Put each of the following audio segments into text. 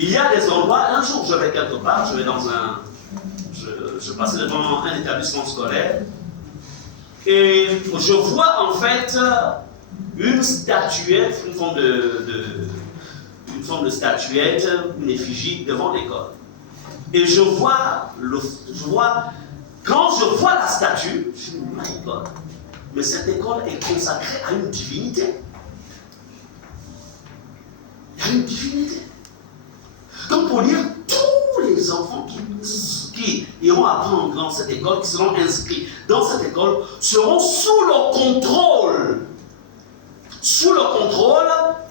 Il y a des endroits, un jour je vais quelque part, je vais dans je passais devant un établissement scolaire et je vois en fait une statuette, une forme de statuette, une effigie devant l'école. Et quand je vois la statue, je me dis, my God, mais cette école est consacrée à une divinité. Il y a une divinité. Donc pour dire, tous les enfants qui iront apprendre dans cette école, qui seront inscrits dans cette école, seront sous le contrôle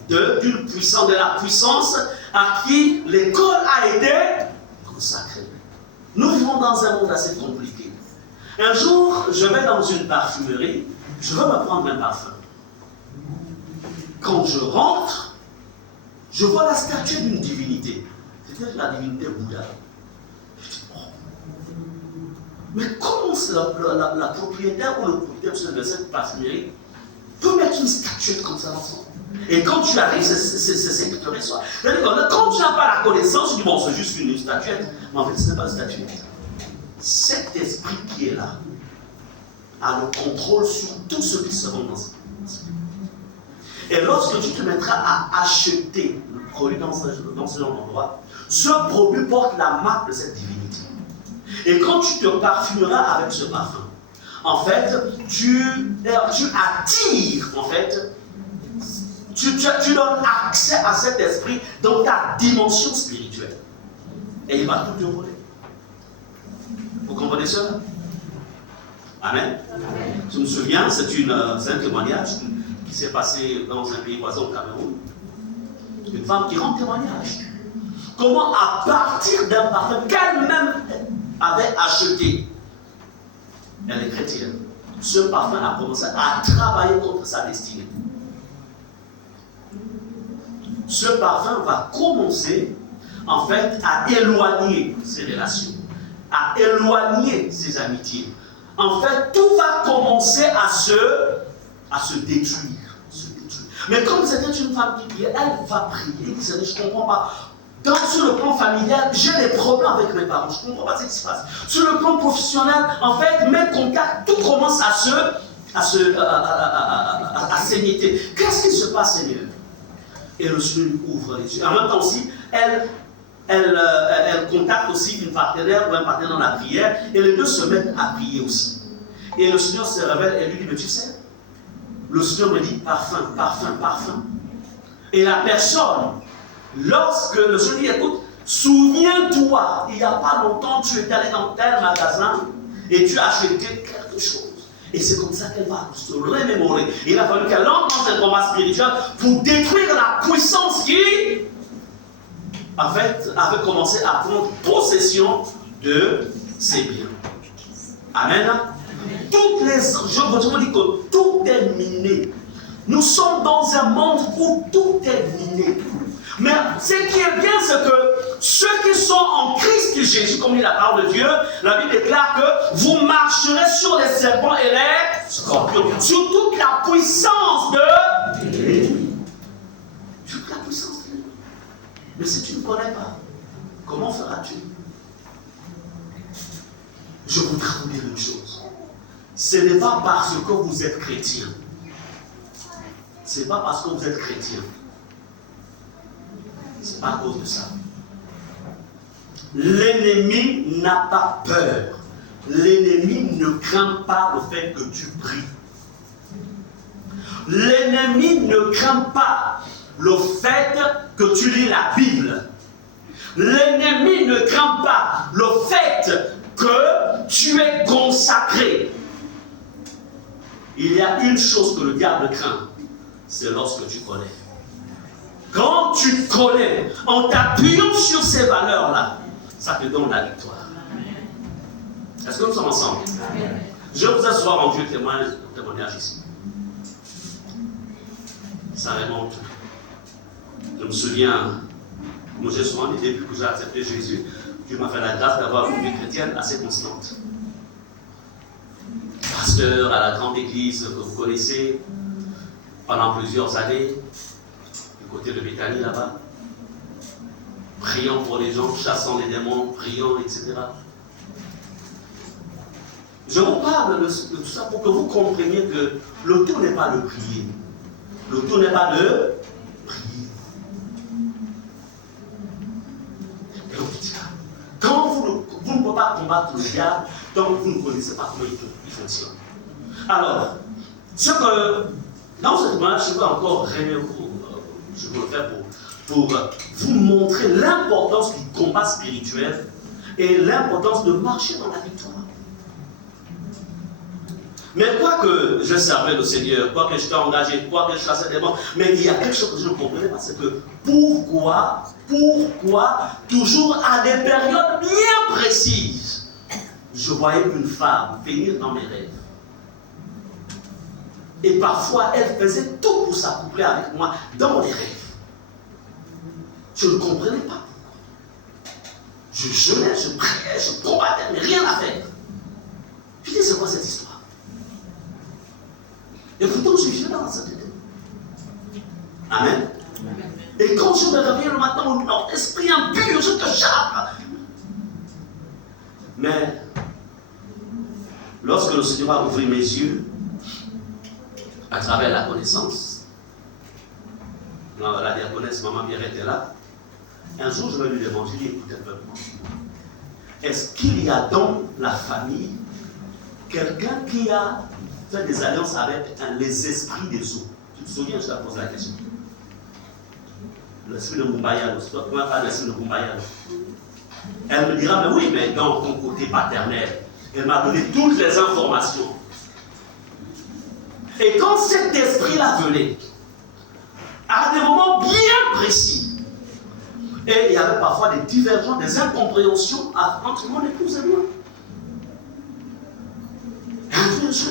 de la puissance à qui l'école a été consacrée. Nous vivons dans un monde assez compliqué. Un jour, je vais dans une parfumerie, je veux me prendre un parfum. Quand je rentre, je vois la statue d'une divinité. C'était la divinité Bouddha. Je dis, oh. Mais comment la propriétaire ou le propriétaire de cette parfumerie peut mettre une statuette comme ça dans son... Et quand tu arrives, c'est ce que tu reçois. Quand tu n'as pas la connaissance, tu dis, bon, c'est juste une statuette. Mais en fait, ce n'est pas une statuette. Cet esprit qui est là a le contrôle sur tous ceux qui seront dans ce monde. Et lorsque tu te mettras à acheter le produit dans ce genre d'endroit, ce produit porte la marque de cette divinité. Et quand tu te parfumeras avec ce parfum, en fait, tu attires, en fait, tu donnes accès à cet esprit dans ta dimension spirituelle. Et il va tout te voler. Vous comprenez cela? Amen. Amen. Je me souviens, c'est un témoignage qui s'est passé dans un pays voisin au Cameroun. Une femme qui rend témoignage. Comment, à partir d'un parfum qu'elle-même avait acheté, elle est chrétienne, ce parfum a commencé à travailler contre sa destinée. Ce parfum va commencer, en fait, à éloigner ses relations, à éloigner ses amitiés. En fait, tout va commencer à se détruire. Mais comme c'était une femme qui priait, elle va prier. Elle dit, je ne comprends pas. Sur le plan familial, j'ai des problèmes avec mes parents. Je ne comprends pas ce qui se passe. Sur le plan professionnel, en fait, mes contacts, tout commence à s'émietter. Qu'est-ce qui se passe, Seigneur? Et le Seigneur ouvre les yeux. En même temps aussi, elle contacte aussi une partenaire ou un partenaire dans la prière, et les deux se mettent à prier aussi. Et le Seigneur se révèle et lui dit, mais tu sais, le Seigneur me dit parfum, parfum, parfum. Et la personne, lorsque le Seigneur dit, écoute, souviens-toi, il n'y a pas longtemps, tu es allé dans tel magasin et tu as acheté quelque chose. Et c'est comme ça qu'elle va se remémorer. Et il a fallu qu'elle entre dans un combat spirituel pour détruire la puissance qui, en fait, avait commencé à prendre possession de ses biens. Amen. Je vous dis que tout est miné. Nous sommes dans un monde où tout est miné. Mais ce qui est bien, c'est que ceux qui sont en Christ Jésus, comme dit la parole de Dieu, la Bible déclare que vous marcherez sur les serpents et les scorpions, sur toute la puissance de l'ennemi. Toute la puissance de l'ennemi. Mais si tu ne connais pas, comment feras-tu? Je voudrais vous dire une chose. Ce n'est pas parce que vous êtes chrétien. Ce n'est pas parce que vous êtes chrétien. Ce n'est pas à cause de ça. L'ennemi n'a pas peur. L'ennemi ne craint pas le fait que tu pries. L'ennemi ne craint pas le fait que tu lis la Bible. L'ennemi ne craint pas le fait que tu es consacré. Il y a une chose que le diable craint, c'est lorsque tu connais. Quand tu connais, en t'appuyant sur ces valeurs-là, ça te donne la victoire. Est-ce que nous sommes ensemble? Je vous ai souvent rendu un témoignage ici. Ça remonte. Je me souviens, moi j'ai souvent dit, depuis que j'ai accepté Jésus, Dieu m'a fait la grâce d'avoir une vie chrétienne assez constante. Pasteur à la grande église que vous connaissez, pendant plusieurs années, du côté de Béthanie là-bas. priant pour les gens, chassant les démons, priant, etc. Je vous parle de tout ça pour que vous compreniez que le tout n'est pas de prier. Le tout n'est pas de prier. Et on dit, quand vous ne pouvez pas combattre le diable, tant que vous ne connaissez pas comment il fonctionne. Alors, ce que, dans ce moment-là, je veux encore je veux le faire pour vous montrer l'importance du combat spirituel et l'importance de marcher dans la victoire. Mais quoi que je servais le Seigneur, quoi que j'étais engagé, quoi que je chassais des démons, mais il y a quelque chose que je ne comprenais pas, c'est que pourquoi, toujours à des périodes bien précises, je voyais une femme venir dans mes rêves. Et parfois, elle faisait tout pour s'accoupler avec moi dans les rêves. Je ne comprenais pas pourquoi. Je jeûnais, je priais, je combattais, mais rien à faire. Je dis, c'est quoi cette histoire? Et pourtant, je vivais dans cette idée. Amen. Et quand je me réveillais le matin, mon esprit impur, je te chape. Mais, lorsque le Seigneur a ouvert mes yeux, à travers la connaissance, la diaconesse, maman Pierre était là, un jour je me lui demande, je lui ai dit, écoute un peu, est-ce qu'il y a dans la famille quelqu'un qui a fait des alliances avec les esprits des eaux? Tu te souviens, je t'ai posé la question. L'esprit de Mumbayalo, c'est toi qui m'as parlé de l'esprit de Mumbayalo. Elle me dira, mais oui, mais dans ton côté paternel, elle m'a donné toutes les informations. Et quand cet esprit-là venait, à des moments bien précis, et il y avait parfois des divergences, des incompréhensions entre mon épouse et moi.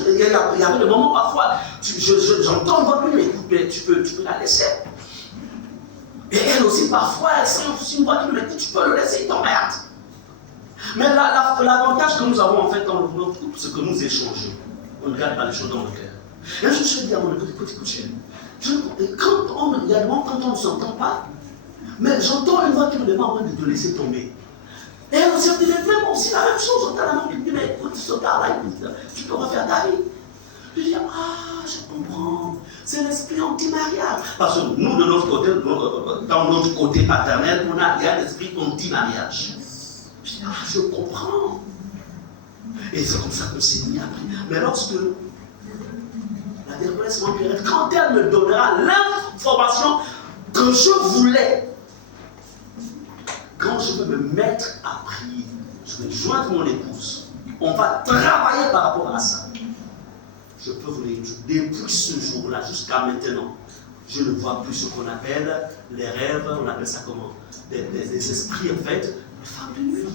Il y avait des moments parfois, j'entends votre nuit, mais tu peux la laisser. Et elle aussi, parfois, elle sent une voix qui me dit, tu peux le laisser, il t'emmerde. Mais l'avantage que nous avons en fait dans notre couple, c'est que nous échangeons. On ne garde pas les choses dans le cœur. Et je me suis dit à mon épouse, écoute, chérie, il y a des moments quand on ne s'entend pas, mais j'entends une voix qui me demande de te laisser tomber. Et elle aussi, elle dit, mais moi aussi la même chose, j'entends la main qui me dit, mais écoute, ce gars-là, tu peux refaire ta vie. Je dis, ah, je comprends, c'est l'esprit anti-mariage. Parce que nous, de notre côté, dans notre côté paternel, il y a l'esprit anti-mariage. Je dis, ah, je comprends. Et c'est comme ça qu'on s'est mis à prier. Mais lorsque la diaconesse m'enquête, quand elle me donnera l'information que je voulais, quand je veux me mettre à prier, je vais joindre mon épouse. On va travailler par rapport à ça. Je peux vous le dire, depuis ce jour-là jusqu'à maintenant, je ne vois plus ce qu'on appelle les rêves, on appelle ça comment? Des esprits en fait, des femmes de nuit.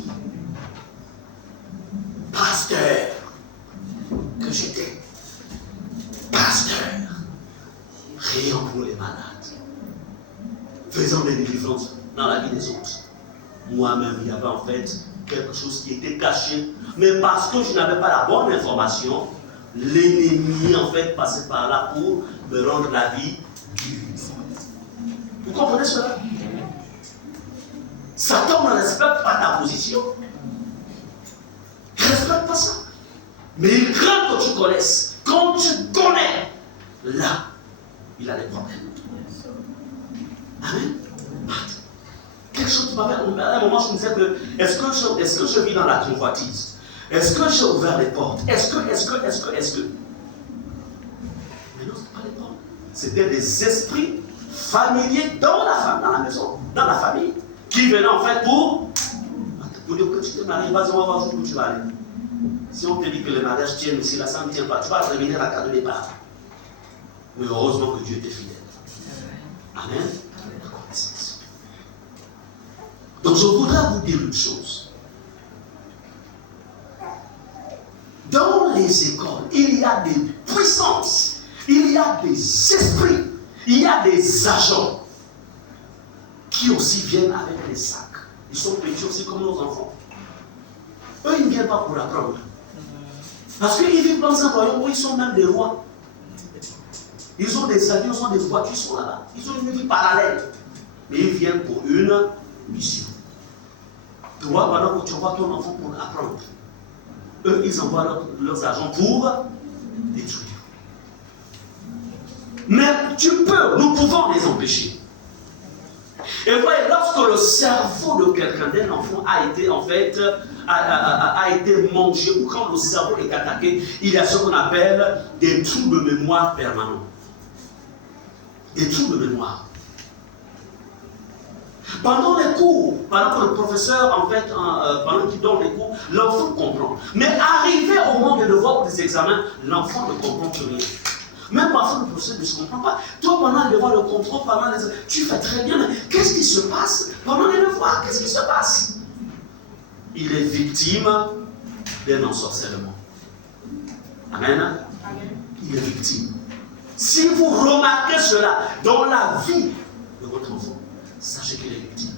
Pasteur que j'étais. Pasteur, priant pour les malades, faisant des délivrances dans la vie des autres. Moi-même, il y avait en fait quelque chose qui était caché, mais parce que je n'avais pas la bonne information, l'ennemi en fait passait par là pour me rendre la vie dure. Vous comprenez cela? Satan ne respecte pas ta position. Il ne respecte pas ça. Mais il craint que tu connaisses. Quand tu connais, là, il a des problèmes. Amen. Quelque chose qui m'avait. À un moment, je me disais que est-ce que je vis dans la convoitise? Est-ce que j'ai ouvert les portes? Est-ce que Mais non, ce pas les portes. C'était des esprits familiers dans la maison, dans la famille, qui venaient en fait pour dire que tu te maries, vas-y, on va voir où tu vas aller. Si on te dit que le mariage tient, mais si la sang ne tient pas, tu vas terminer la carte de départ. Mais heureusement que Dieu était fidèle. Amen. Donc je voudrais vous dire une chose. Dans les écoles, il y a des puissances, il y a des esprits, il y a des agents qui aussi viennent avec les sacs. Ils sont petits aussi comme nos enfants. Eux, ils ne viennent pas pour apprendre. Parce qu'ils vivent dans un royaume où ils sont même des rois. Ils ont des avions, ils ont des voitures, ils sont là-bas. Ils ont une vie parallèle. Mais ils viennent pour une mission. Toi, pendant que tu envoies ton enfant pour apprendre, eux, ils envoient leurs agents pour détruire. Mais nous pouvons les empêcher. Et voyez, lorsque le cerveau de quelqu'un, d'un enfant, a été en fait, a été mangé, ou quand le cerveau est attaqué, il y a ce qu'on appelle des troubles de mémoire permanents. Des troubles de mémoire. Pendant les cours, pendant que le professeur, en fait, pendant qu'il donne les cours, l'enfant comprend. Mais arrivé au moment des devoirs ou des examens, l'enfant ne comprend plus rien. Même parfois, le professeur ne se comprend pas. Toi, pendant les devoirs, le contrôle, pendant les... Tu fais très bien, mais qu'est-ce qui se passe pendant les devoirs? Qu'est-ce qui se passe? Il est victime d'un ensorcellement. Amen. Il est victime. Si vous remarquez cela dans la vie de votre enfant, sachez qu'il est victime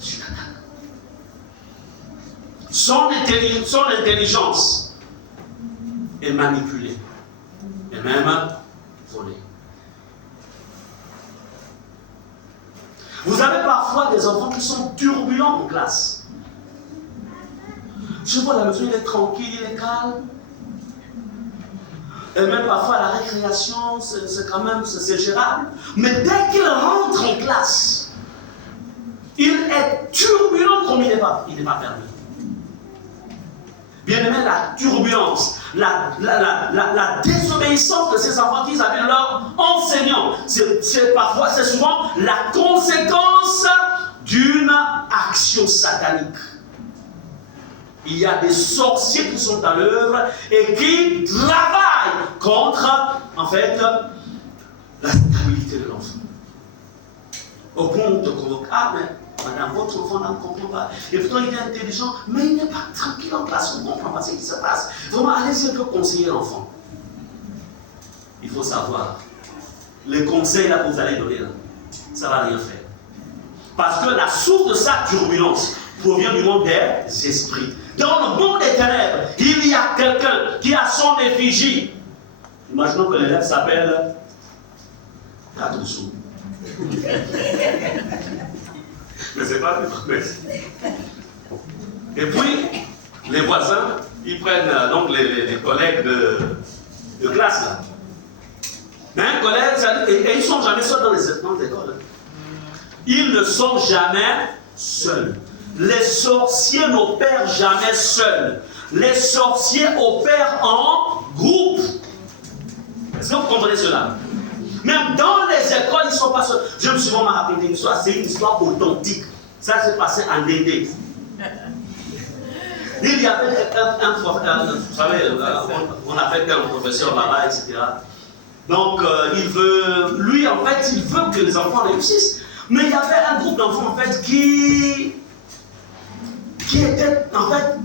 d'une attaque. Son intelligence est manipulée et même volée. Vous avez parfois des enfants qui sont turbulents en classe. Je vois la maison, il est tranquille, il est calme. Et même parfois à la récréation, c'est quand même, c'est gérable. Mais dès qu'il rentre en classe, il est turbulent comme il n'est pas permis. Bien aimé, la turbulence, la désobéissance de ces enfants qui avaient leurs enseignants, c'est souvent la conséquence d'une action satanique. Il y a des sorciers qui sont à l'œuvre et qui travaillent contre, en fait, la stabilité de l'enfant. Au point où on te convoque, ah mais madame, votre enfant ne comprend pas. Et pourtant il est intelligent, mais il n'est pas tranquille en classe, on ne comprend pas ce qui se passe. Vraiment, allez-y un peu conseiller l'enfant. Il faut savoir, les conseils là que vous allez donner là, ça ne va rien faire. Parce que la source de sa turbulence provient du monde des esprits. Dans le monde des ténèbres, il y a quelqu'un qui a son effigie. Imaginons que l'élève s'appelle Katoussou. Mais c'est pas le problème. Et puis, les voisins, ils prennent donc les collègues de classe là. Mais un collègue, et ils ne sont jamais seuls dans les écoles. Ils ne sont jamais seuls. Les sorciers n'opèrent jamais seuls. Les sorciers opèrent en groupe. Est-ce que vous comprenez cela? Même dans les écoles, ils ne sont pas seuls. Je me suis vraiment rappelé une histoire, c'est une histoire authentique. Ça s'est passé en Dédé. Il y avait vous savez, on appelle un professeur là-bas, etc. Donc, lui, en fait, il veut que les enfants réussissent. Mais il y avait un groupe d'enfants, en fait, qui était, en fait,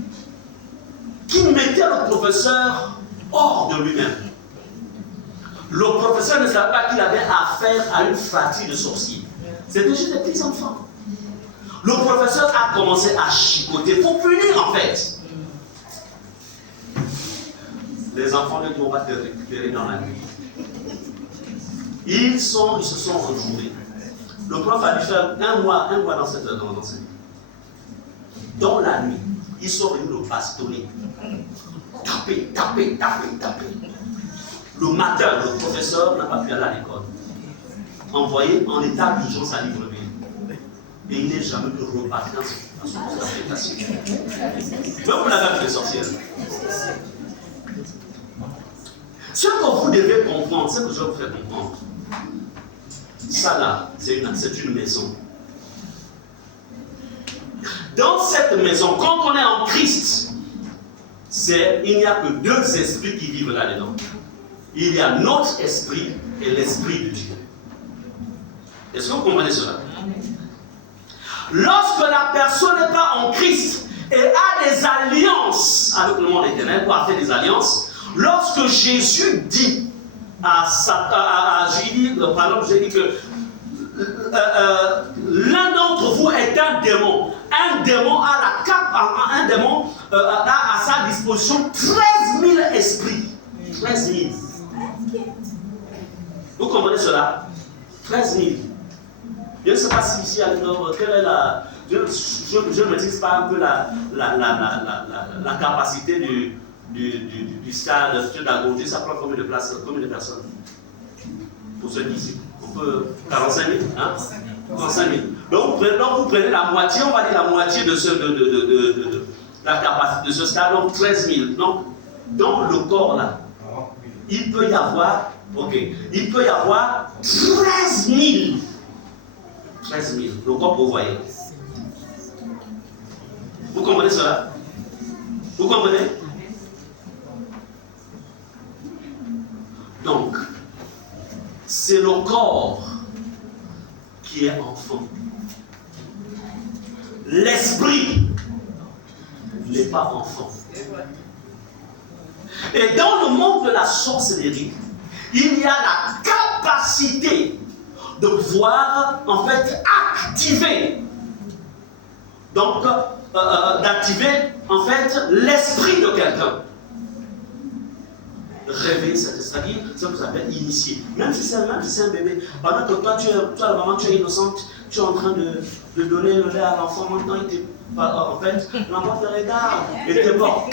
qui mettait le professeur hors de lui-même. Le professeur ne savait pas qu'il avait affaire à une fratrie de sorciers. C'était juste des petits enfants. Le professeur a commencé à chicoter pour punir, en fait. Les enfants ne vont pas te récupérer dans la nuit. Ils se sont retrouvés. Le prof a dû faire un mois dans cette vie. Dans la nuit, ils sont venus le bastonner. Taper. Le matin, le professeur n'a pas pu aller à l'école. Envoyé en état d'urgence à Libreville. Et il n'est jamais pu repartir dans son application. Mais vous l'avez appelé sorcière. Ce que vous devez comprendre, ce que je vais vous faire comprendre, ça là, c'est une maison. Dans cette maison, quand on est en Christ, il n'y a que deux esprits qui vivent là-dedans. Il y a notre esprit et l'esprit de Dieu. Est-ce que vous comprenez cela? Lorsque la personne n'est pas en Christ et a des alliances avec le monde éternel, ou a fait des alliances, lorsque Jésus dit j'ai dit que l'un d'entre vous est un démon. Un démon a à sa disposition 13 000 esprits. 13 000. Vous comprenez cela? 13 000. Je ne sais pas si ici, quelle est la. Je ne maîtrise pas un peu la capacité du stade de d'Agondi. Ça prend combien de personnes? Pour ceux qui ici. On peut 45 000, hein? 45 000. Donc vous prenez la moitié, on va dire la moitié de la capacité de ce stade, donc 13 000. Donc, dans le corps là, il peut y avoir, il peut y avoir 13 000. 13 000, le corps que vous voyez. Vous comprenez cela? Vous comprenez? Donc, c'est le corps qui est enfant. L'esprit n'est pas enfant. Et dans le monde de la sorcellerie, il y a la capacité de pouvoir en fait activer, donc d'activer en fait l'esprit de quelqu'un. Rêver, c'est-à-dire ce que ça s'appelle initier. Même si c'est un bébé, pendant que toi, la maman, tu es innocente, tu es en train de donner le lait à l'enfant, maintenant il était en fait, l'enfant te regarde et t'es mort.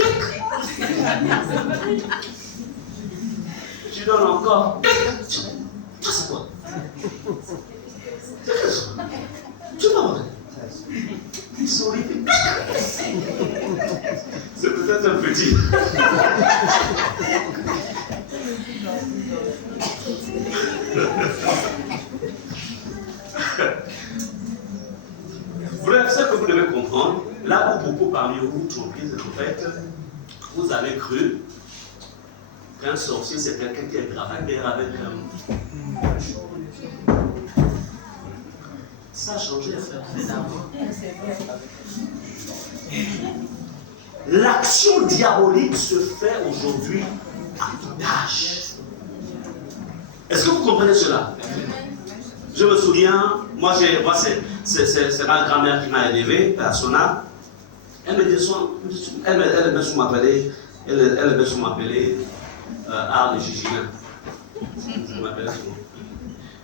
Tu donnes encore. Ça c'est quoi? Tu vas voir. Il sourit. C'est peut-être un petit. Bref, ce que vous devez comprendre, là où beaucoup parmi vous trompez, c'est en fait, vous avez cru qu'un sorcier c'est quelqu'un qui est travailleur avec ça a changé, l'action diabolique se fait aujourd'hui à tout âge. Est-ce que vous comprenez cela? Je me souviens, moi c'est ma grand-mère qui m'a élevé, personnel. Elle me dit, elle aimait souvent m'appeler, Arne Gigilin. Je m'appelle souvent.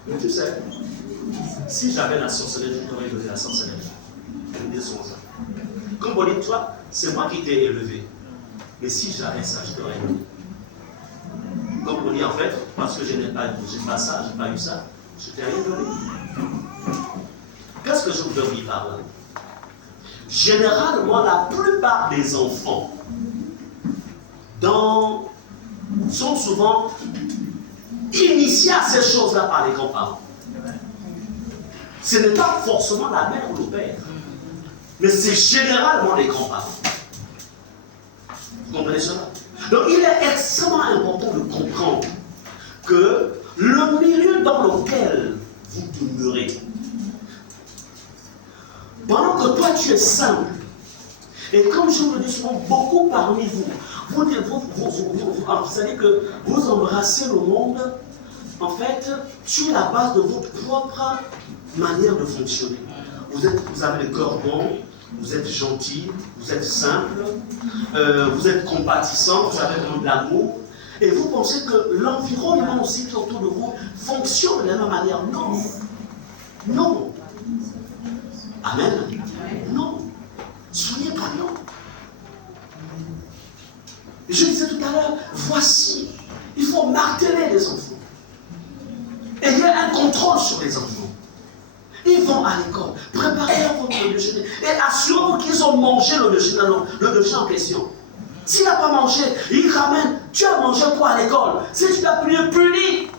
Mais tu sais, si j'avais la sorcellerie, je t'aurais donné la sorcellerie. Elle me dit souvent ça. Comme on dit, toi, c'est moi qui t'ai élevé. Mais si j'avais ça, je t'aurais donné. Comme on dit, en fait, parce que je n'ai pas ça, je n'ai pas eu ça, je t'ai rien donné. Qu'est-ce que je voudrais dire par là? Généralement, la plupart des enfants sont souvent initiés à ces choses-là par les grands-parents. Ce n'est pas forcément la mère ou le père, mais c'est généralement les grands-parents. Vous comprenez cela? Donc il est extrêmement important de comprendre que le milieu dans lequel vous demeurez, pendant que toi tu es simple, et comme je vous le dis souvent, beaucoup parmi vous, c'est-à-dire que vous embrassez le monde, en fait, sur la base de votre propre manière de fonctionner. Vous avez le cœur bon, vous êtes gentil, vous êtes simple, vous êtes compatissant, vous avez de l'amour, et vous pensez que l'environnement aussi qui est autour de vous fonctionne de la même manière. Non. Non. Amen. Non. Soyez croyants. Je disais tout à l'heure, voici, il faut marteler les enfants. Ayez un contrôle sur les enfants. Ils vont à l'école, préparez-leur votre déjeuner et assurez-vous qu'ils ont mangé le déjeuner en question. S'il n'a pas mangé, il ramène, tu as mangé quoi à l'école? Si tu l'as puni.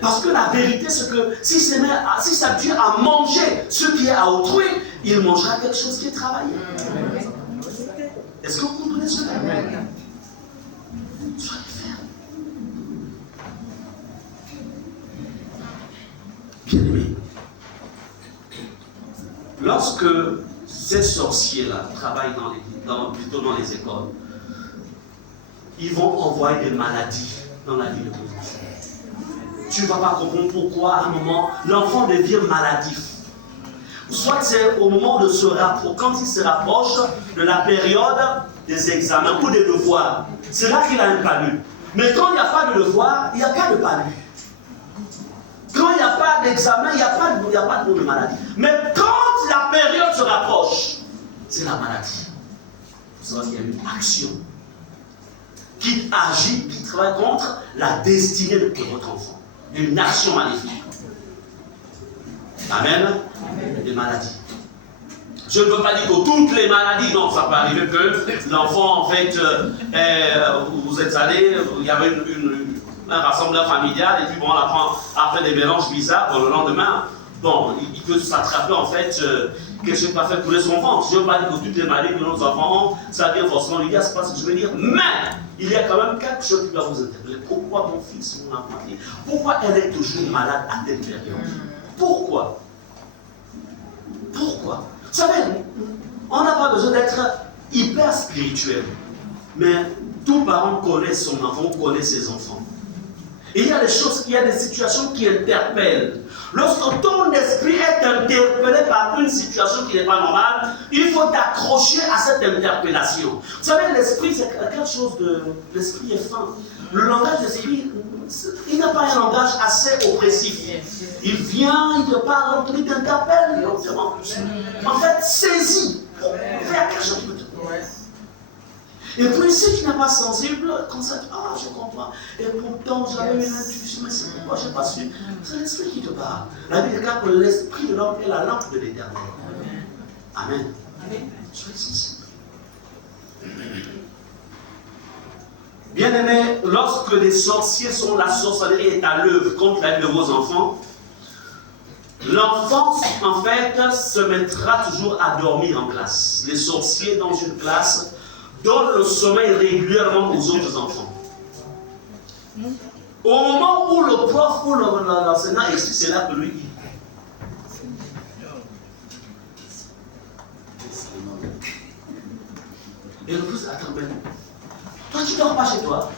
Parce que la vérité, c'est que si s'habitue à manger ce qui est à autrui, il mangera quelque chose qui est travaillé. Est-ce que vous comprenez cela? Soyez fermes. Bien aimé. Lorsque ces sorciers-là travaillent plutôt dans les écoles, ils vont envoyer des maladies dans la vie de vos enfants. Tu ne vas pas comprendre pourquoi à un moment l'enfant devient maladif. Soit c'est au moment de quand il se rapproche de la période des examens ou des devoirs. C'est là qu'il a un palu. Mais quand il n'y a pas de devoir, il n'y a pas de palu. Quand il n'y a pas pas d'examen, il n'y a pas de nom de maladie. Mais quand la période se rapproche, c'est la maladie. Vous savez qu'il y a une action qui agit, qui travaille contre la destinée de votre enfant. Une action maléfique. Amen. Des maladies. Je ne veux pas dire que toutes les maladies, non, ça peut arriver que l'enfant, en fait, vous êtes allé, il y avait un rassemblement familial, et puis bon, on apprend après des mélanges bizarres, bon, le lendemain, bon, il peut s'attraper, en fait, quelque chose qui va faire couler son ventre. Je ne veux pas dire que toutes les maladies que nos enfants ont, ça vient forcément lié à ce que je veux dire, mais il y a quand même quelque chose qui doit vous interpeller. Pourquoi mon fils, mon enfant, pourquoi elle est toujours malade à telle période? Pourquoi? Pourquoi? Vous savez, on n'a pas besoin d'être hyper spirituel, mais tout parent connaît son enfant, connaît ses enfants. Et il y a des choses, il y a des situations qui interpellent. Lorsque ton esprit est interpellé par une situation qui n'est pas normale, il faut t'accrocher à cette interpellation. Vous savez, l'esprit, c'est quelque chose de... L'esprit est fin. Le langage de l'esprit, il n'a pas un langage assez oppressif. Il vient, il te parle, il t'interpelle. En fait, saisis pour faire quelque chose de tout. Et puis, si tu n'es pas sensible, quand ça dit, ah, je comprends. Et pourtant, j'avais une intuition, mais c'est pourquoi je n'ai pas su. C'est l'esprit qui te parle. La Bible déclare que l'esprit de l'homme est la lampe de l'Éternel. Amen. Soyez sensibles. Bien-aimés, lorsque les sorciers sont, la sorcellerie est à l'œuvre contre la vie de vos enfants, l'enfant, en fait, se mettra toujours à dormir en classe. Les sorciers, dans une classe, donnent le sommeil régulièrement aux autres enfants. Au moment où le prof ou l'enseignant explique, c'est là que lui dit. Et le plus, attends, mais toi, tu ne dors pas chez toi.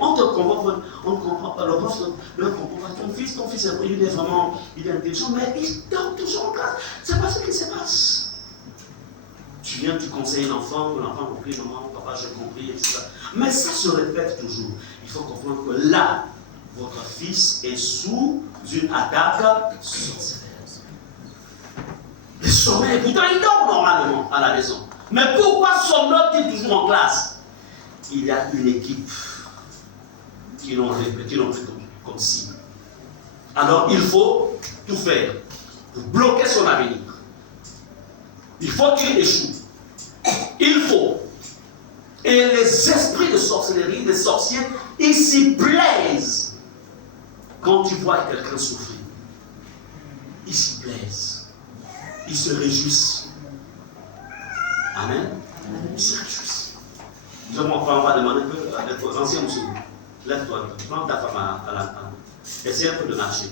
On te comprend, on ne comprend pas. Le prof ne comprend pas. Ton fils, il est vraiment, il est intelligent, mais il dort toujours en classe. C'est pas ce qui se passe. Tu viens, tu conseilles l'enfant compris, maman, papa, j'ai compris, etc. Mais ça se répète toujours. Il faut comprendre que là, votre fils est sous une attaque sorcière. Le sommeil, pourtant il dort normalement à la maison. Mais pourquoi somnote-t-il toujours en classe? Il y a une équipe qui l'ont pris comme cible. Alors il faut tout faire pour bloquer son avenir. Il faut qu'il échoue. Il faut. Et les esprits de sorcellerie, les sorciers, ils s'y plaisent quand tu vois quelqu'un souffrir. Ils s'y plaisent. Ils se réjouissent. Amen. Ils se réjouissent. On va demander un peu à notre ancien monsieur. Lève-toi, prends ta femme à la main. Essaye un peu de marcher.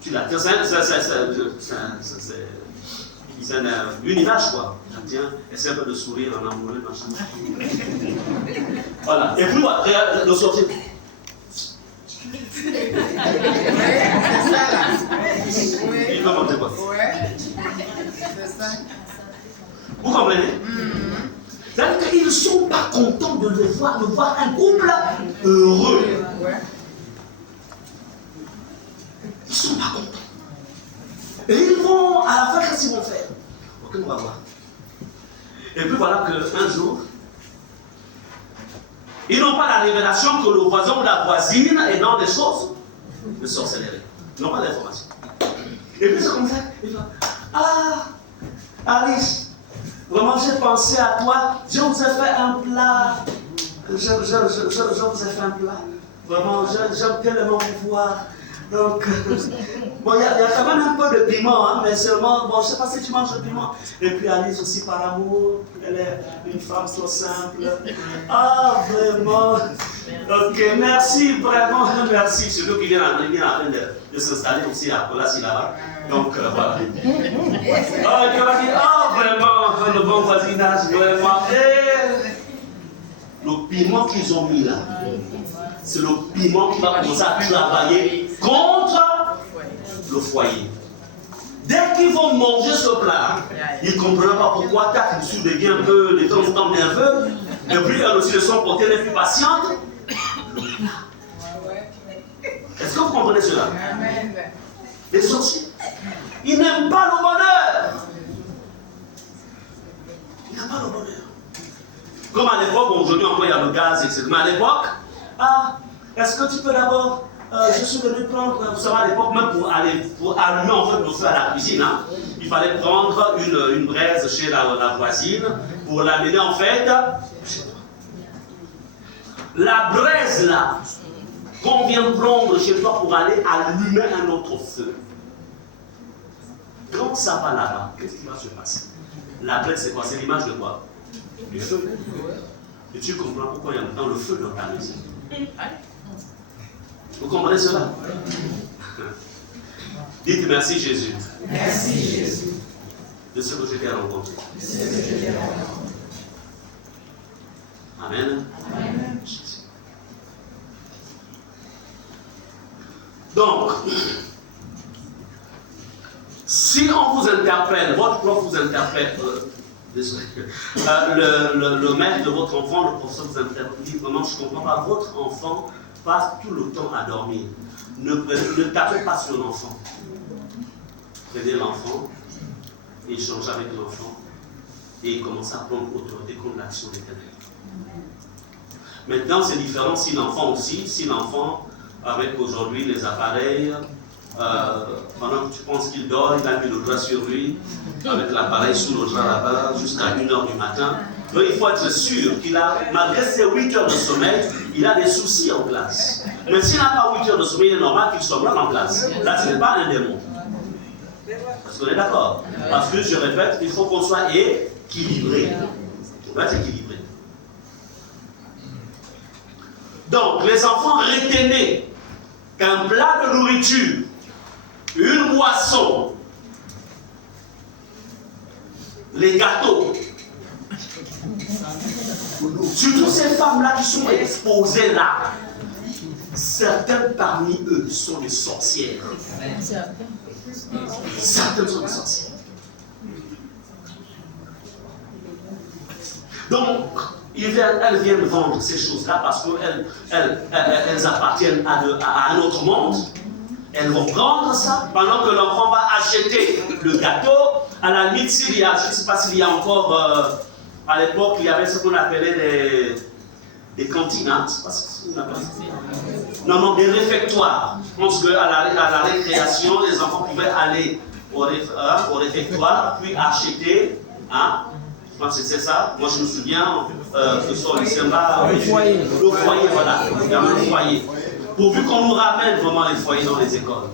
Tu l'as. C'est un image, quoi. Tiens, essaie un peu de sourire en amoureux, machin. Voilà. Et puis, regarde le sorcier. Il va monter quoi? C'est ça. Vous comprenez? C'est-à-dire qu'ils ne sont pas contents de voir un couple heureux. Ils ne sont pas contents. Et ils vont, à la fin, qu'est-ce qu'ils vont faire? Ok, on va voir. Et puis voilà qu'un jour, ils n'ont pas la révélation que le voisin ou la voisine est dans des choses de sorcellerie. Ils n'ont pas d'information. Et puis c'est comme ça, ils vont, ah, Alice, vraiment j'ai pensé à toi, je vous ai fait un plat. Je vous ai fait un plat. Vraiment, j'aime tellement vous voir. Donc, bon, il y a quand même un peu de piment, hein, mais seulement, bon, je ne sais pas si tu manges le piment. Et puis Alice aussi par amour, elle est une femme trop simple. Ah, vraiment. Ok, merci, vraiment, merci. Surtout qu'il vient en train de s'installer aussi à Colas, là-bas. Donc, voilà. Ah, vraiment, le bon voisinage, vraiment. Et le piment qu'ils ont mis là, c'est le piment qui va commencer à travailler contre le foyer. Dès qu'ils vont manger ce plat, ils ne comprennent pas pourquoi ta culture devient un peu de temps en temps nerveux. Et puis elles aussi le sont portées les plus patientes. Est-ce que vous comprenez cela? Amen. Les sorciers, ils n'aiment pas le bonheur. Ils n'aiment pas le bonheur. Comme à l'époque, aujourd'hui encore il y a le gaz, etc. Mais à l'époque, est-ce que tu peux d'abord, je suis venu prendre, vous savez à l'époque, même pour allumer en fait le feu à la cuisine, hein, il fallait prendre une braise chez la voisine pour l'amener en fait. La braise là, qu'on vient prendre chez toi pour aller allumer un autre feu. Quand ça va là-bas, qu'est-ce qui va se passer? La braise c'est quoi? C'est l'image de quoi? Du feu. Et tu comprends pourquoi il y a longtemps le feu dans ta maison. Vous comprenez cela? Dites merci Jésus. Merci Jésus. De ce que je t'ai rencontré. Amen. Amen. Donc, si on vous interpelle, votre prof vous interpelle, le maître de votre enfant, le professeur vous interpelle, dit vraiment, je ne comprends pas, votre enfant passe tout le temps à dormir. Ne tapez pas sur l'enfant. Prenez l'enfant, échangez avec l'enfant et commencez à prendre autorité contre l'action des ténèbres. Maintenant, c'est différent si l'enfant aussi, si l'enfant, avec aujourd'hui les appareils, pendant que tu penses qu'il dort, il a mis le drap sur lui, avec l'appareil sous le drap là-bas, jusqu'à 1h du matin. Donc il faut être sûr qu'il a, malgré ses 8 heures de sommeil, il a des soucis en classe. Mais s'il n'a pas 8 heures de sommeil, il est normal qu'il soit en classe. Là, ce n'est pas un démon. Est-ce qu'on est d'accord? Parce que, je répète, il faut qu'on soit équilibré. On doit être équilibré. Donc, les enfants, retenez qu'un plat de nourriture, une boisson, les gâteaux, surtout ces femmes-là qui sont exposées là, certaines parmi eux sont des sorcières. Certaines sont des sorcières. Donc, elles viennent vendre ces choses-là parce qu'elles appartiennent à un autre monde. Elles vont prendre ça pendant que l'enfant va acheter le gâteau. À la limite, s'il y a, je ne sais pas s'il y a encore, à l'époque, il y avait ce qu'on appelait des cantines. Hein, non, des réfectoires. Je pense qu'à la récréation, les enfants pouvaient aller au réfectoire, puis acheter. Hein, je pense que c'est ça. Moi, je me souviens que sur le lycée-là, le foyer, voilà. Il y avait le foyer. Pourvu qu'on nous ramène vraiment les foyers dans les écoles.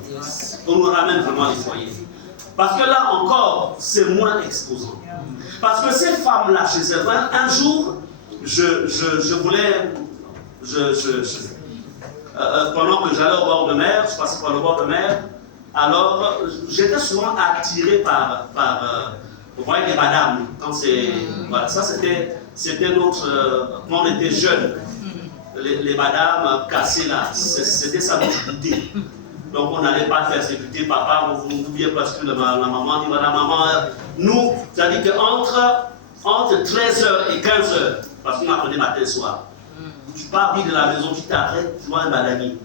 Qu'on nous ramène vraiment les foyers. Parce que là encore, c'est moins exposant. Parce que ces femmes-là, chez elles, un jour, je voulais. Pendant que j'allais au bord de mer, je passais par le bord de mer, alors j'étais souvent attiré par vous voyez les madames, quand c'est. Voilà, ça c'était notre. Quand on était jeunes, les madames cassées là, c'était ça notre goûter. Donc on n'allait pas faire sécurité, papa, vous oubliez parce que la maman dit voilà, maman, nous, c'est-à-dire qu'entre 13h et 15h, parce qu'on apprenait matin et soir, tu pars de la maison, tu t'arrêtes, tu vois un banani.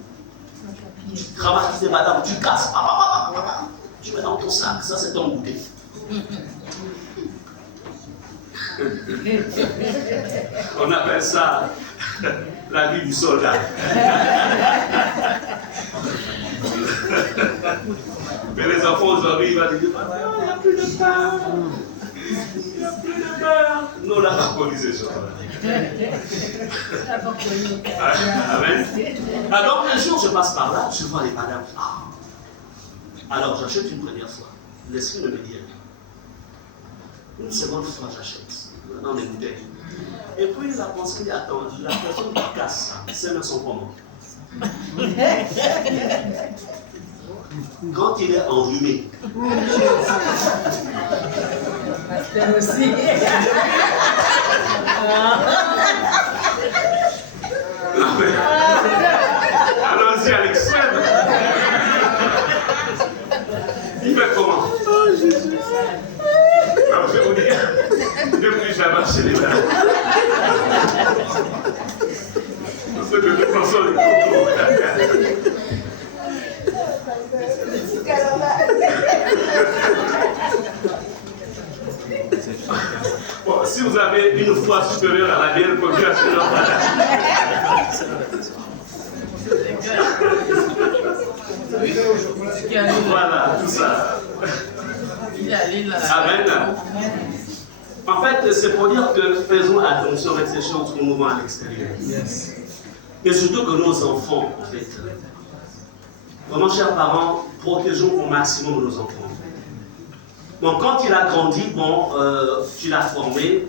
Tu ramasses tes madames, tu casses, tu mets dans ton sac, ça c'est ton goûter. On appelle ça la vie du soldat. Mais les enfants aujourd'hui, ils vont dire il n'y a plus de pain. Il n'y a plus de pain. Nous, on n'a pas connu ces choses-là. Amen. Alors, un jour, je passe par là, je vois les madames. Alors, j'achète une première fois. L'esprit me dit une seconde fois, j'achète dans les bouteilles. Et puis, la pensée dit attends, la personne qui casse ça, ses mains sont comment? Quand il est enrhumé. aussi. Allons-y à l'extrême. Il fait comment? Oh Jésus. Alors, je vais vous dire, depuis j'ai marché les mains. Parce que de toute façon, les coups. si vous avez une foi supérieure à la mienne, vous pouvez acheter leur Voilà, tout ça. Amen. En fait, c'est pour dire que faisons attention avec ces choses qu'on nous voit à l'extérieur. Et surtout que nos enfants, en fait, vraiment, chers parents, protégeons au maximum nos enfants. Donc, quand il a grandi, bon, tu l'as formé,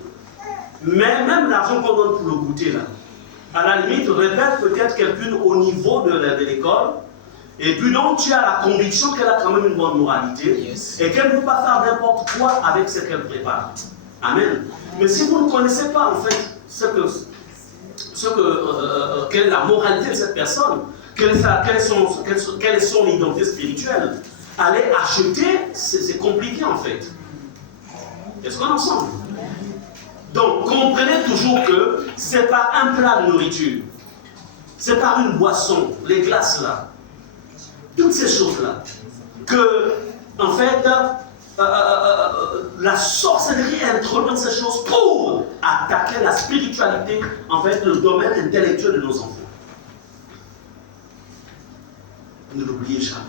mais même l'argent qu'on donne pour le goûter, là, à la limite, répète peut-être quelqu'un au niveau de l'école, et puis donc tu as la conviction qu'elle a quand même une bonne moralité, et qu'elle ne peut pas faire n'importe quoi avec ce qu'elle prépare. Amen. Mais si vous ne connaissez pas, en fait, quelle est la moralité de cette personne, quelle est son identité spirituelle, aller acheter, c'est compliqué en fait. Est-ce qu'on est ensemble? Donc, comprenez toujours que ce n'est pas un plat de nourriture, c'est pas une boisson, les glaces là, toutes ces choses-là, que, en fait, la sorcellerie introduit ces choses pour attaquer la spiritualité, en fait, le domaine intellectuel de nos enfants. Ne l'oubliez jamais.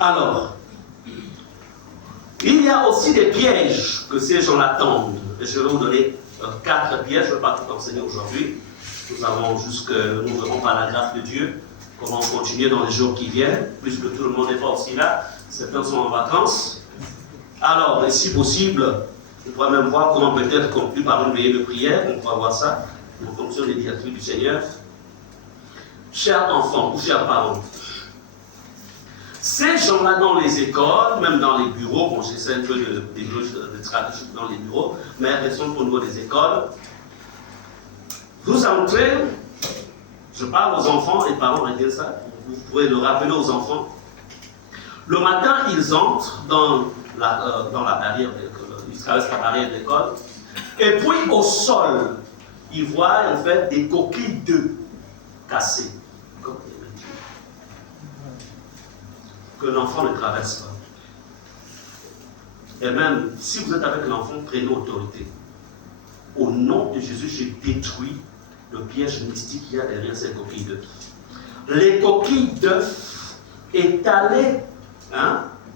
Alors, il y a aussi des pièges que ces gens attendent. Et je vais vous donner 4 pièges, je ne vais pas tout enseigner aujourd'hui. Nous verrons par la grâce de Dieu comment continuer dans les jours qui viennent, puisque tout le monde n'est pas aussi là, certains sont en vacances. Alors, et si possible, on pourra même voir comment peut-être conclure par une veillée de prière, on pourra voir ça, en fonction des directives du Seigneur. Chers enfants ou chers parents, ces gens-là dans les écoles, même dans les bureaux, bon j'essaie un peu de traduire dans les bureaux, mais restons au niveau des écoles, vous entrez, je parle aux enfants, les parents regardent ça, vous pouvez le rappeler aux enfants. Le matin, ils entrent dans la barrière, ils traversent la barrière de l'école, et puis au sol, ils voient en fait des coquilles d'œufs cassées, comme que l'enfant ne traverse pas. Et même, si vous êtes avec l'enfant, prenez autorité. Au nom de Jésus, je détruis le piège mystique qu'il y a derrière ces coquilles d'œufs. Les coquilles d'œufs étalées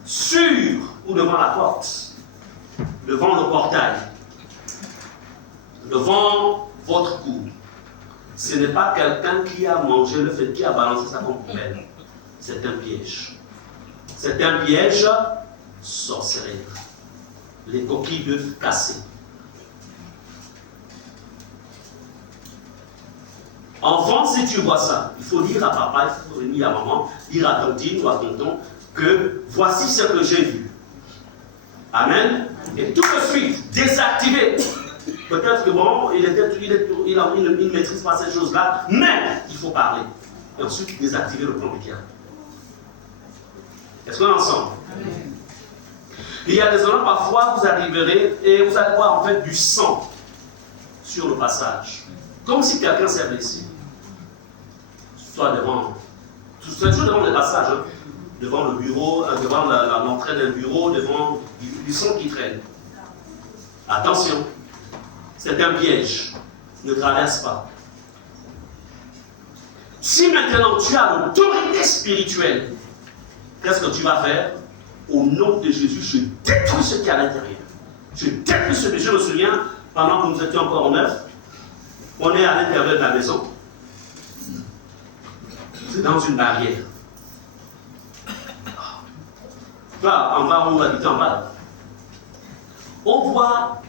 sur ou devant la porte, devant le portail, devant votre cou. Ce n'est pas quelqu'un qui a mangé le fait, qui a balancé sa poubelle. C'est un piège. C'est un piège sorcellerie. Les coquilles d'œufs cassées. Enfant, si tu vois ça, il faut dire à papa, il faut dire à maman, dire à tantine ou à tonton que voici ce que j'ai vu. Amen. Et tout de suite, désactiver. Peut-être que bon, il ne maîtrise pas ces choses-là, mais il faut parler. Et ensuite, désactiver le plan du diable. Est-ce qu'on est ensemble? Amen. Il y a des endroits, parfois, vous arriverez et vous allez voir en fait du sang sur le passage. Comme si quelqu'un s'est blessé. Soit toujours devant le passage, hein, devant le bureau, devant l'entrée d'un bureau, devant du sang qui traîne. Attention, c'est un piège. Ne traverse pas. Si maintenant tu as l'autorité spirituelle, qu'est-ce que tu vas faire? Au nom de Jésus, je détruis ce qui est à l'intérieur. Je détruis ce que je me souviens, pendant que nous étions encore neufs, on est à l'intérieur de la maison. C'est dans une barrière. Là, en bas, on habite en bas. On voit,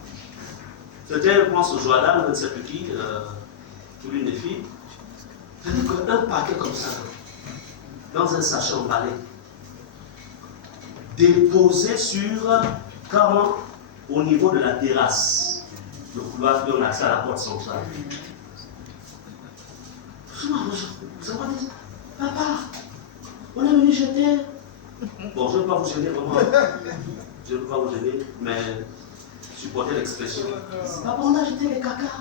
c'était, je pense, Joadam, je ne sais plus qui, l'une des filles, c'est-à-dire qu'un paquet comme ça, dans un sachet emballé, déposé sur, comment, au niveau de la terrasse, le couloir qui donne accès à la porte centrale. Ça va dire, papa, on est venu jeter. Bon, je ne vais pas vous gêner vraiment. Je ne vais pas vous gêner, mais supportez l'expression. Papa, on a jeté les caca.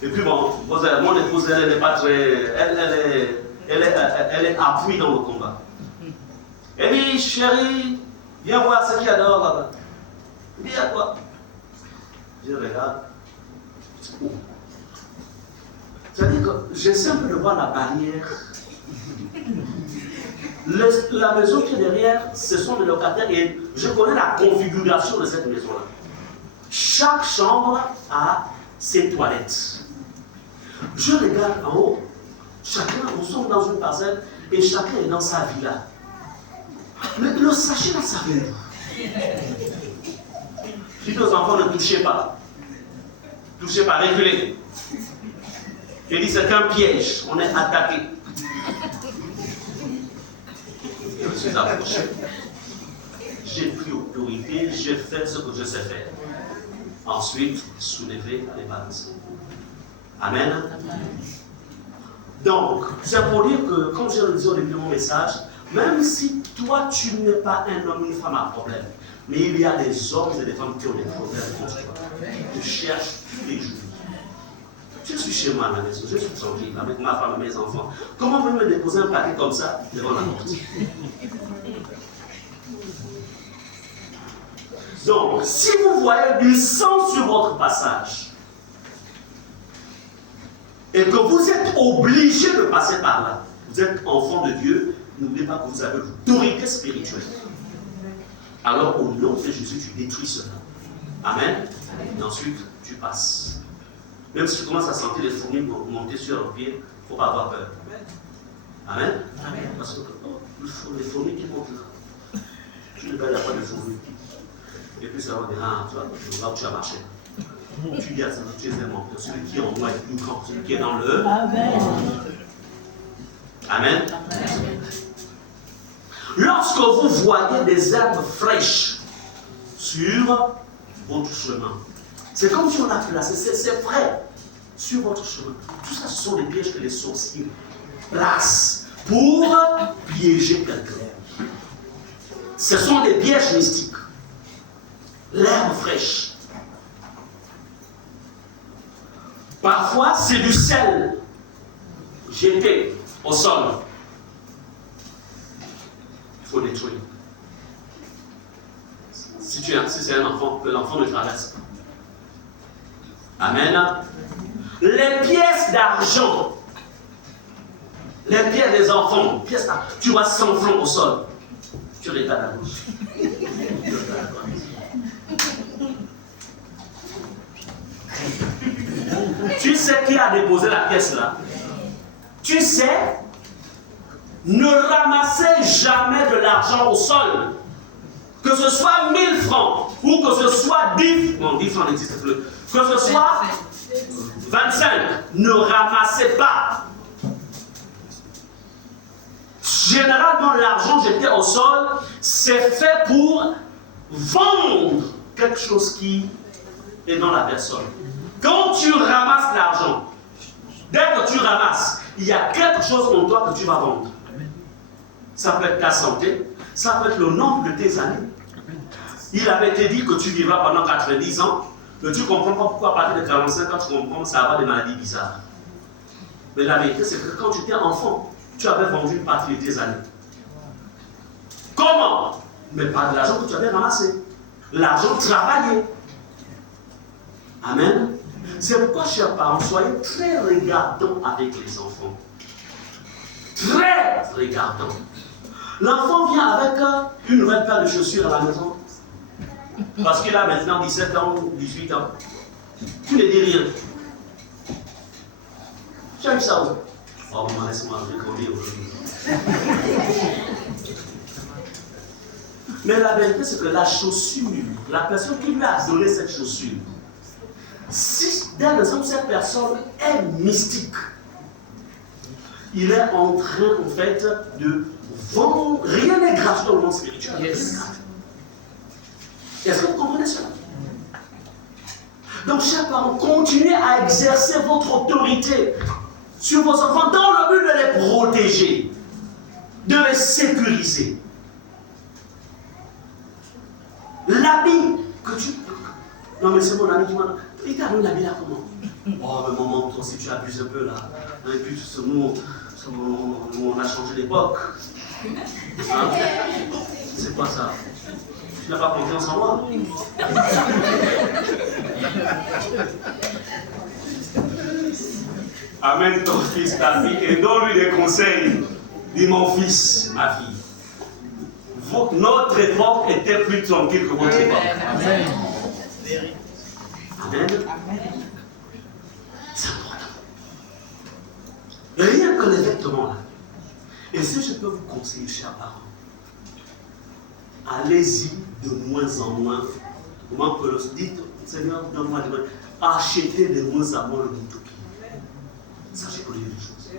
Et puis bon, mon épouse, elle n'est pas très. Elle est elle est appuyée dans le combat. Elle dit, chérie, viens voir ce qu'il y a dehors là-bas. Il dit, à quoi? Je regarde. Oh. C'est-à-dire que j'essaie un peu de voir la barrière. La maison qui est derrière, ce sont des locataires et je connais la configuration de cette maison-là. Chaque chambre a ses toilettes. Je regarde en haut, chacun, nous sommes dans une parcelle et chacun est dans sa villa. Le sachet là, ça vient. Dites aux enfants, ne touchez pas. Touchez pas, reculez. Il dit, c'est un piège, on est attaqué. Je me suis approché. J'ai pris autorité, j'ai fait ce que je sais faire. Ensuite, soulever les balancer. Amen. Donc, c'est pour dire que, comme je le disais au début de mon message, même si toi, tu n'es pas un homme, une femme à problème, mais il y a des hommes et des femmes qui ont des problèmes contre toi. Ils te cherchent tous les jours. Je suis chez moi à la maison, je suis tranquille avec ma femme et mes enfants. Comment vous me déposer un paquet comme ça devant la porte? Donc, si vous voyez du sang sur votre passage et que vous êtes obligé de passer par là, vous êtes enfant de Dieu, n'oubliez pas que vous avez l'autorité spirituelle. Alors, au nom de Jésus, tu détruis cela. Amen. Et ensuite, tu passes. Même si tu commences à sentir les fourmis monter sur leurs pieds, il ne faut pas avoir peur. Amen. Amen. Parce que les fourmis qui montent là, tu ne perds pas de fourmis. Et puis ça va dire, ah, tu vois, là où tu as marché. Tu dis à ça, tu es aimant. Celui qui est en moi est plus grand, celui qui est dans le. Amen. Amen. Amen. Lorsque vous voyez des herbes fraîches sur votre chemin, c'est comme si on a placé, c'est frais sur votre chemin. Tout ça, ce sont des pièges que les sorciers placent pour piéger quelqu'un. Ce sont des pièges mystiques. L'herbe fraîche. Parfois, c'est du sel jeté au sol. Il faut détruire. Si c'est un enfant, que l'enfant ne traverse pas. Amen. Les pièces d'argent, les pièces des enfants, pièces d'argent, tu vois 100 francs au sol. Tu regardes à gauche. Tu sais qui a déposé la pièce là? Tu sais, ne ramassez jamais de l'argent au sol. Que ce soit 1000 francs ou que ce soit 10, non 10 francs n'existe plus. Que ce soit 25, ne ramassez pas. Généralement, l'argent jeté au sol, c'est fait pour vendre quelque chose qui est dans la personne. Quand tu ramasses l'argent, dès que tu ramasses, il y a quelque chose en toi que tu vas vendre. Ça peut être ta santé, ça peut être le nombre de tes années. Il avait été dit que tu vivras pendant 90 ans, mais tu ne comprends pas pourquoi à partir de 45 ans, tu comprends que ça va avoir des maladies bizarres. Mais la vérité, c'est que quand tu étais enfant, tu avais vendu une partie de tes années. Comment? Mais pas de l'argent que tu avais ramassé. L'argent travaillé. Amen. C'est pourquoi, chers parents, soyez très regardants avec les enfants. Très regardants. L'enfant vient avec une nouvelle paire de chaussures à la maison. Parce qu'il a maintenant 17 ans, 18 ans. Tu ne dis rien. Tu as vu ça? Oh, maman, laisse-moi rigoler aujourd'hui. Mais la vérité, c'est que la chaussure, la personne qui lui a donné cette chaussure, si dans l'exemple cette personne est mystique, il est en train, en fait, de vendre. Rien n'est gratuit dans le monde spirituel. Yes. Est-ce que vous comprenez cela? Donc, chers parents, continuez à exercer votre autorité sur vos enfants dans le but de les protéger, de les sécuriser. L'habit que tu... Non, mais c'est mon ami qui m'a... Il t'a donné l'habit là comment? Oh, mais maman, toi aussi tu abuses un peu là. Et puis nous, On a changé d'époque. Hein? C'est quoi ça? Tu n'as pas confiance en moi? Amène ton fils, ta fille, et donne-lui des conseils. Dis mon fils, ma fille. Notre époque était plus tranquille que votre époque. Amen. Amen. C'est important. Rien que les vêtements là. Et si je peux vous conseiller, chers parents, allez-y de moins en moins. Comment on peut le dire? Seigneur, donne-moi de moins. Achetez de moins en moins le Mutuki. Sachez pour les choses.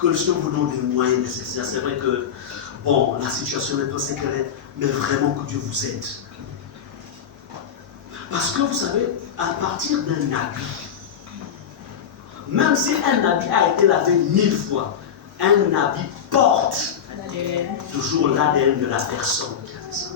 Que le Seigneur vous donne les moyens nécessaires. C'est vrai que, bon, la situation n'est pas ce qu'elle est, mais vraiment que Dieu vous aide. Parce que vous savez, à partir d'un habit, même si un habit a été lavé 1000 fois, un habit porte toujours l'ADN de la personne qui a fait ça.